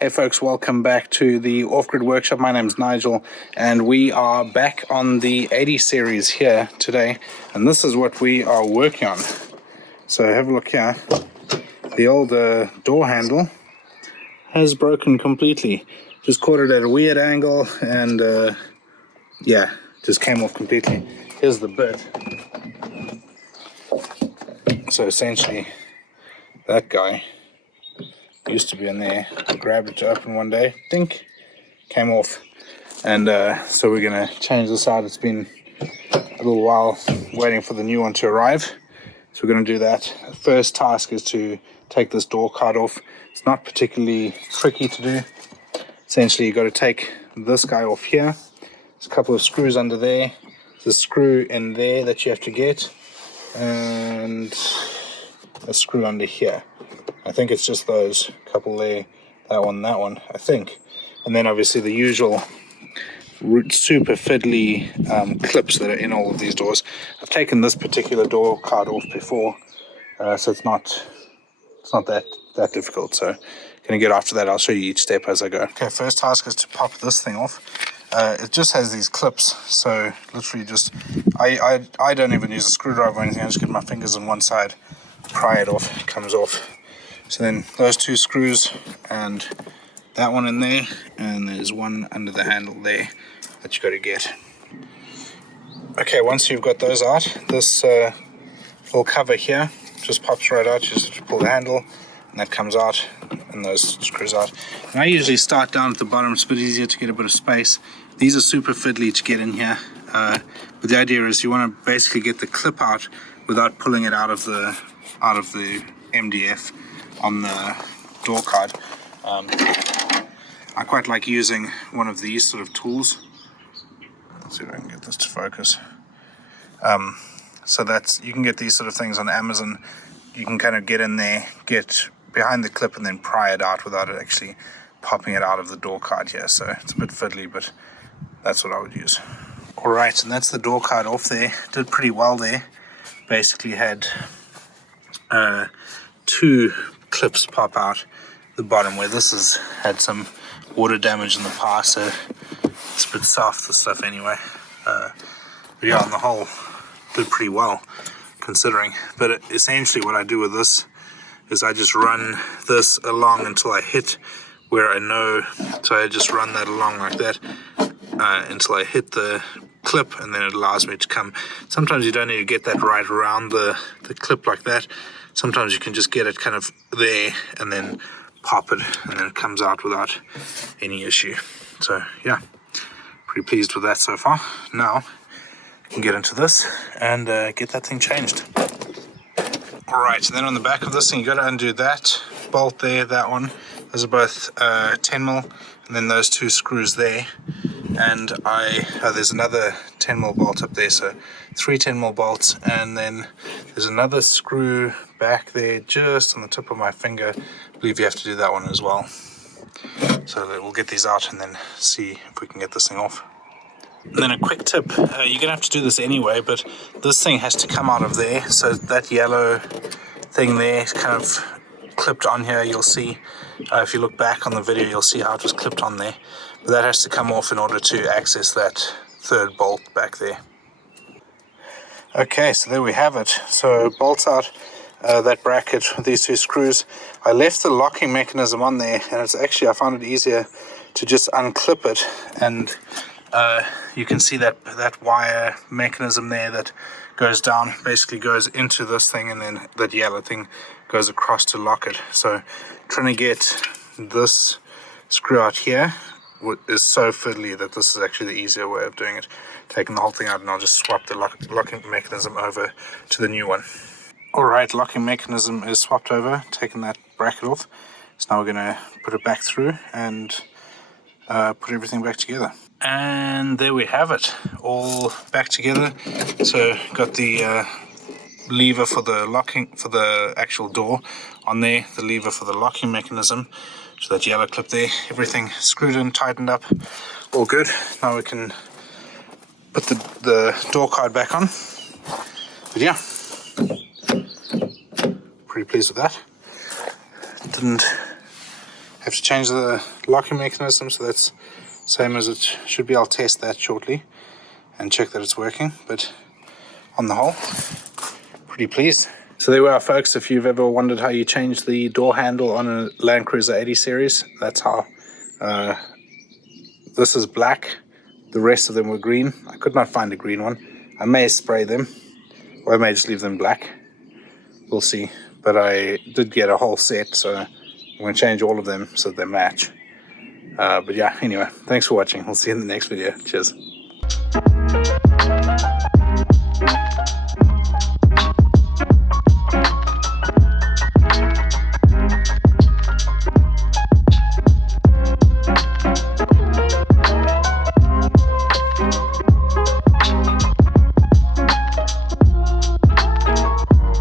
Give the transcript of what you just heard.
Hey folks, welcome back to the Offgrid workshop. My name is Nigel and we are back on the 80 series here today, and this is what we are working on. So have a look here. The old door handle has broken completely. Just caught it at a weird angle and yeah, just came off completely. Here's the bit. So essentially that guy used to be in there. I grabbed it to open one day, dink, came off, and so we're gonna change this out. It's been a little while waiting for the new one to arrive, so we're gonna do that. The first task is to take this door card off. It's not particularly tricky to do. Essentially you got to take this guy off here. There's a couple of screws under there. There's a screw in there that you have to get, and a screw under here. I think it's just those couple there, that one, I think. And then obviously the usual super fiddly clips that are in all of these doors. I've taken this particular door card off before, so it's not that difficult. So gonna get after that. I'll show you each step as I go. Okay, first task is to pop this thing off. It just has these clips, so literally just I don't even use a screwdriver or anything. I just get my fingers on one side, pry it off, it comes off. So then those two screws and that one in there, and there's one under the handle there that you got to get. Okay, once you've got those out, this little cover here just pops right out. You just have to pull the handle and that comes out and those screws out. And I usually start down at the bottom. It's a bit easier to get a bit of space. These are super fiddly to get in here, but the idea is you want to basically get the clip out without pulling it out of the MDF on the door card. I quite like using one of these sort of tools. Let's see if I can get this to focus. So that's, you can get these sort of things on Amazon. You can kind of get in there, get behind the clip and then pry it out without it actually popping it out of the door card here. So it's a bit fiddly, but that's what I would use. Alright, and that's the door card off there. Did pretty well there. Basically had two clips pop out the bottom where this has had some water damage in the past, so it's a bit soft, this stuff anyway. But yeah, on the whole, did pretty well considering. But essentially what I do with this is I just run this along until I hit where I know, so I just run that along like that until I hit the clip, and then it allows me to come. Sometimes you don't need to get that right around the clip like that. Sometimes you can just get it kind of there and then pop it, and then it comes out without any issue. So yeah, pretty pleased with that so far. Now I can get into this and get that thing changed. Alright, so then on the back of this thing you got to undo that bolt there, that one. Those are both 10mm, and then those two screws there. And there's another 10mm bolt up there, so 3 10mm bolts, and then there's another screw back there just on the tip of my finger. I believe you have to do that one as well. So we'll get these out and then see if we can get this thing off. And then a quick tip, you're going to have to do this anyway, but this thing has to come out of there. So that yellow thing there is kind of clipped on here. You'll see, if you look back on the video, you'll see how it was clipped on there. But that has to come off in order to access that third bolt back there. Okay, so there we have it. So bolts out that bracket with these two screws. I left the locking mechanism on there, and it's actually, I found it easier to just unclip it, and you can see that wire mechanism there that goes down, basically goes into this thing, and then that yellow thing goes across to lock it. So trying to get this screw out here is so fiddly that this is actually the easier way of doing it. Taking the whole thing out, and I'll just swap the locking mechanism over to the new one. Alright, locking mechanism is swapped over, taking that bracket off. So now we're going to put it back through and put everything back together. And there we have it, all back together. So got the lever for the locking, for the actual door on there, the lever for the locking mechanism, so that yellow clip there, everything screwed in, tightened up, all good. Now we can put the door card back on. But yeah, pretty pleased with that. Didn't have to change the locking mechanism, so that's same as it should be. I'll test that shortly and check that it's working, but on the whole, pretty pleased. So there we are, folks. If you've ever wondered how you change the door handle on a Land Cruiser 80 series, that's how. This is black, the rest of them were green. I could not find a green one. I may spray them, or I may just leave them black. We'll see. But I did get a whole set, so I'm going to change all of them so they match. But yeah, anyway, thanks for watching. We'll see you in the next video. Cheers.